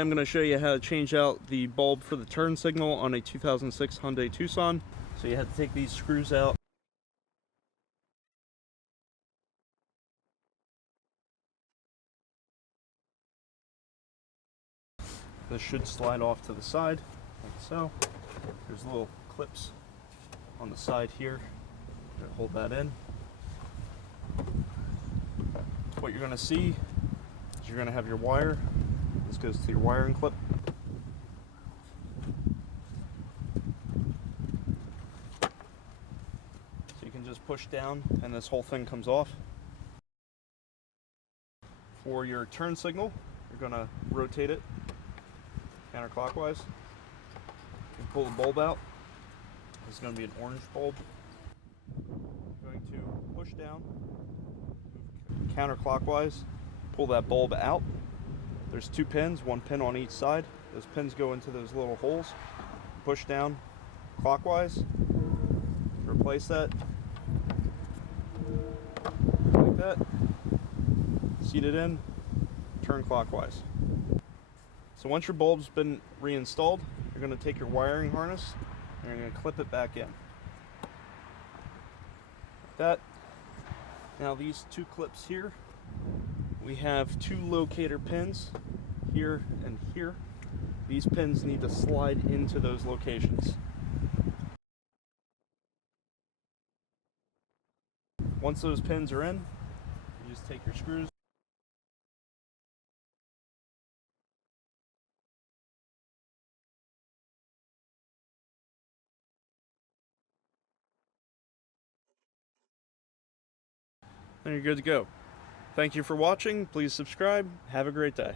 I'm going to show you how to change out the bulb for the turn signal on a 2006 Hyundai Tucson. So you have to take these screws out. This should slide off to the side, like so. There's little clips on the side here that hold that in. What you're going to see is you're going to have your wire. This goes to your wiring clip. So you can just push down and this whole thing comes off. For your turn signal, you're going to rotate it counterclockwise. You pull the bulb out. This is going to be an orange bulb. You're going to push down, move counterclockwise, pull that bulb out. There's two pins, one pin on each side. Those pins go into those little holes. Push down clockwise, replace that, like that. Seat it in, turn clockwise. So once your bulb's been reinstalled, you're going to take your wiring harness and you're going to clip it back in. Like that. Now these two clips here, we have two locator pins here and here. These pins need to slide into those locations. Once those pins are in, you just take your screws. And you're good to go. Thank you for watching. Please subscribe. Have a great day.